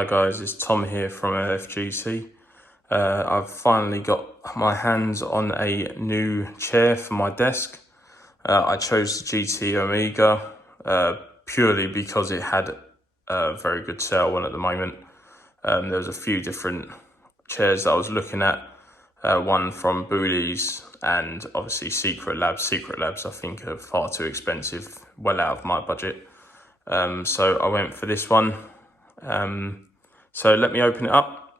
Hi guys, it's Tom here from LFGC. I've finally got my hands on a new chair for my desk. I chose the GT Omega purely because it had a very good sale on at the moment. There was a few different chairs that I was looking at, one from Booley's and obviously Secret Labs. Secret Labs I think are far too expensive, well out of my budget. So I went for this one. So let me open it up,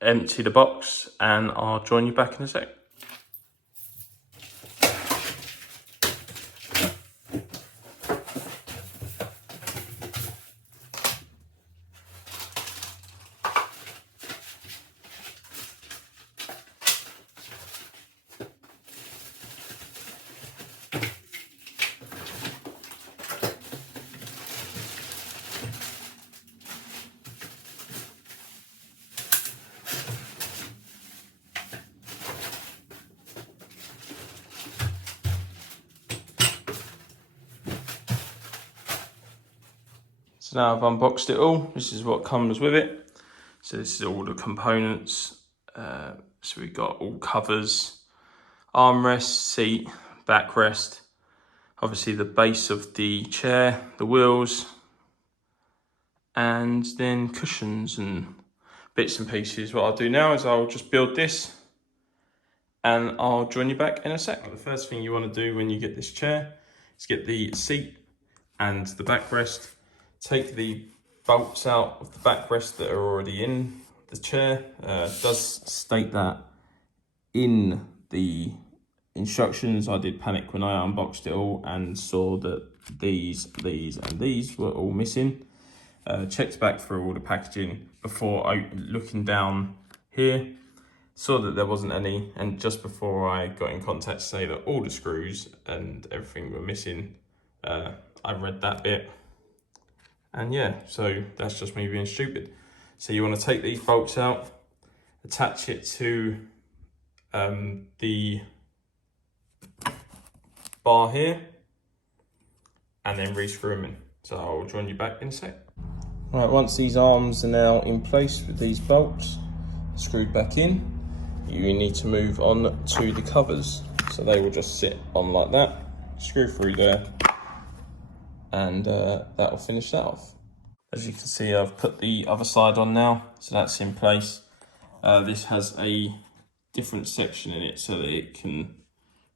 empty the box, and I'll join you back in a sec. So now I've unboxed it all. This is what comes with it. So this is all the components. So we've got all covers, armrest, seat, backrest, obviously the base of the chair, the wheels, and then cushions and bits and pieces. What I'll do now is I'll just build this and I'll join you back in a sec. The first thing you want to do when you get this chair is get the seat and the backrest. Take the bolts out of the backrest that are already in the chair. It does state that in the instructions. I did panic when I unboxed it all and saw that these and these were all missing. Checked back through all the packaging before looking down here. Saw that there wasn't any, and just before I got in contact to say that all the screws and everything were missing, I read that bit. And yeah, so that's just me being stupid. So you want to take these bolts out, attach it to the bar here, and then re-screw them in. So I'll join you back in a sec. Right, once these arms are now in place with these bolts screwed back in, you need to move on to the covers. So they will just sit on like that, screw through there, and that will finish that off. As you can see, I've put the other side on now, so that's in place. This has a different section in it so that it can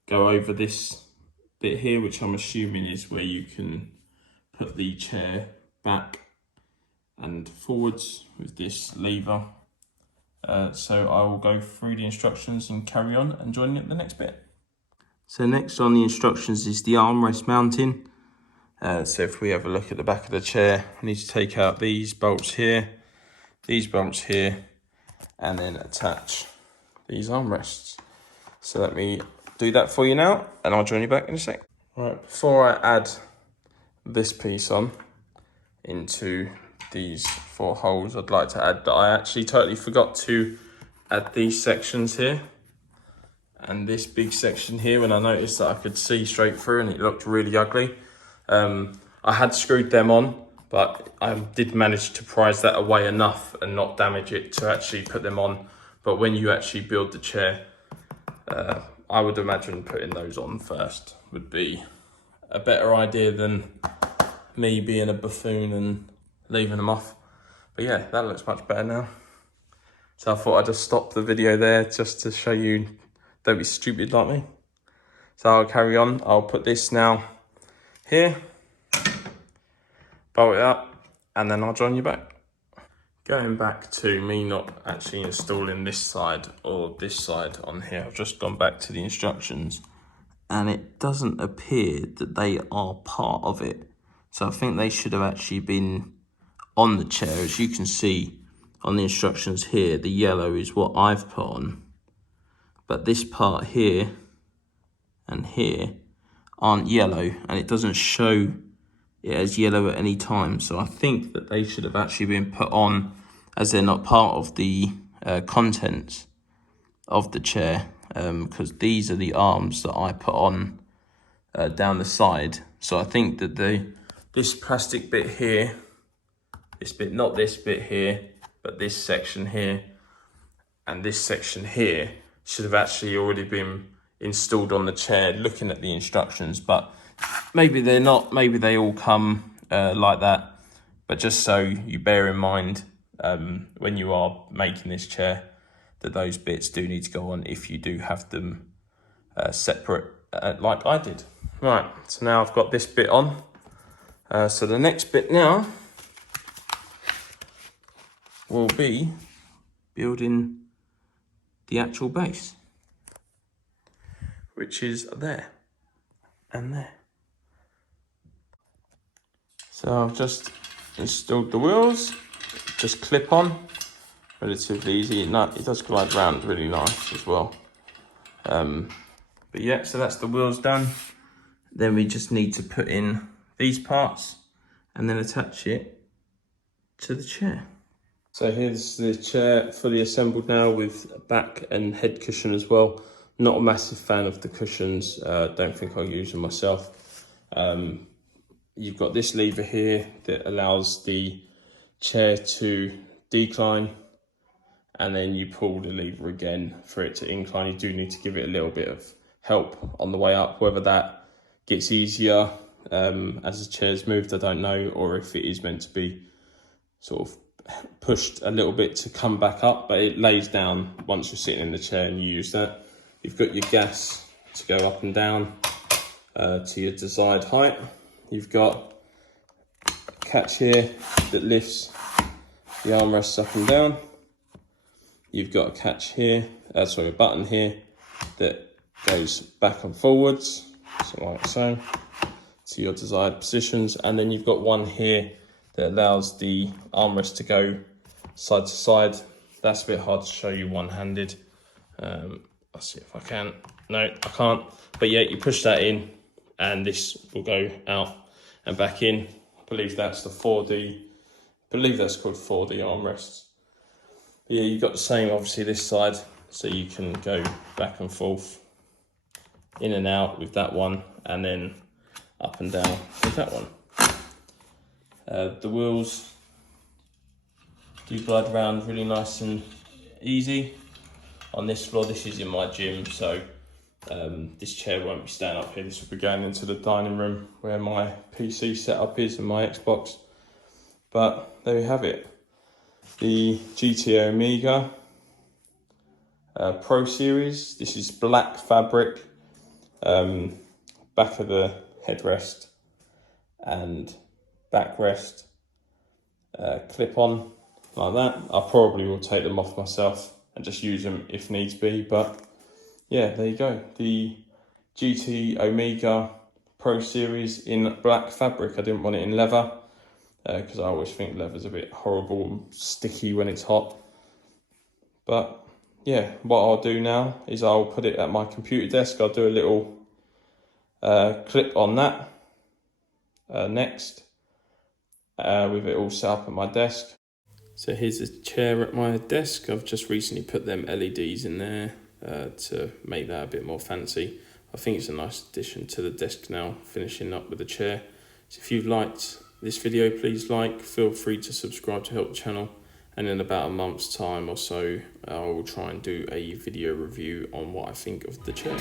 go over this bit here, which I'm assuming is where you can put the chair back and forwards with this lever. So I will go through the instructions and carry on and join you at the next bit. So next on the instructions is the armrest mounting. So if we have a look at the back of the chair, I need to take out these bolts here, and then attach these armrests. So let me do that for you now, and I'll join you back in a sec. Right, before I add this piece on into these 4 holes, I'd like to add that I actually totally forgot to add these sections here and this big section here when I noticed that I could see straight through and it looked really ugly. I had screwed them on, but I did manage to prise that away enough and not damage it to actually put them on. But when you actually build the chair, I would imagine putting those on first would be a better idea than me being a buffoon and leaving them off. But yeah, that looks much better now. So I thought I'd just stop the video there just to show you don't be stupid like me. So I'll carry on. I'll put this now here, bolt it up, and then I'll join you back. Going back to me not actually installing this side or this side on here, I've just gone back to the instructions and it doesn't appear that they are part of it. So I think they should have actually been on the chair. As you can see on the instructions here, the yellow is what I've put on, but this part here and here aren't yellow, and it doesn't show it as yellow at any time. So I think that they should have actually been put on, as they're not part of the contents of the chair, because these are the arms that I put on down the side. So I think that this plastic bit here this bit, not this bit here, but this section here and this section here should have actually already been installed on the chair, looking at the instructions, but maybe they're not, maybe they all come like that. But just so you bear in mind when you are making this chair, that those bits do need to go on if you do have them separate, like I did. Right, so now I've got this bit on. So the next bit now will be building the actual base, which is there and there. So I've just installed the wheels, just clip on, relatively easy. It does glide around really nice as well. But yeah, so that's the wheels done. Then we just need to put in these parts and then attach it to the chair. So here's the chair fully assembled now with back and head cushion as well. Not a massive fan of the cushions, don't think I'll use them myself. You've got this lever here that allows the chair to decline, and then you pull the lever again for it to incline. You do need to give it a little bit of help on the way up. Whether that gets easier as the chair's moved, I don't know, or if it is meant to be sort of pushed a little bit to come back up, but it lays down once you're sitting in the chair and you use that. You've got your gas to go up and down to your desired height. You've got a catch here that lifts the armrests up and down. You've got a catch here, a button here that goes back and forwards, so like so, to your desired positions. And then you've got one here that allows the armrest to go side to side. That's a bit hard to show you one-handed. I'll see if I can. No, I can't. But yeah, you push that in and this will go out and back in. I believe that's the 4D. I believe that's called 4D armrests. But yeah, you've got the same, obviously, this side, so you can go back and forth, in and out with that one, and then up and down with that one. The wheels do glide around really nice and easy. On this floor, this is in my gym, so this chair won't be staying up here. This will be going into the dining room where my PC setup is and my Xbox. But there we have it. The GT Omega Pro Series. This is black fabric, back of the headrest and backrest, clip on like that. I probably will take them off myself and just use them if needs be, but yeah, there you go. The GT Omega Pro Series in black fabric. I didn't want it in leather because I always think leather's a bit horrible and sticky when it's hot. But yeah, what I'll do now is I'll put it at my computer desk. I'll do a little clip on that next with it all set up at my desk. So here's the chair at my desk. I've just recently put them LEDs in there to make that a bit more fancy. I think it's a nice addition to the desk now, finishing up with the chair. So if you've liked this video, please feel free to subscribe to help the channel. And in about a month's time or so, I will try and do a video review on what I think of the chair.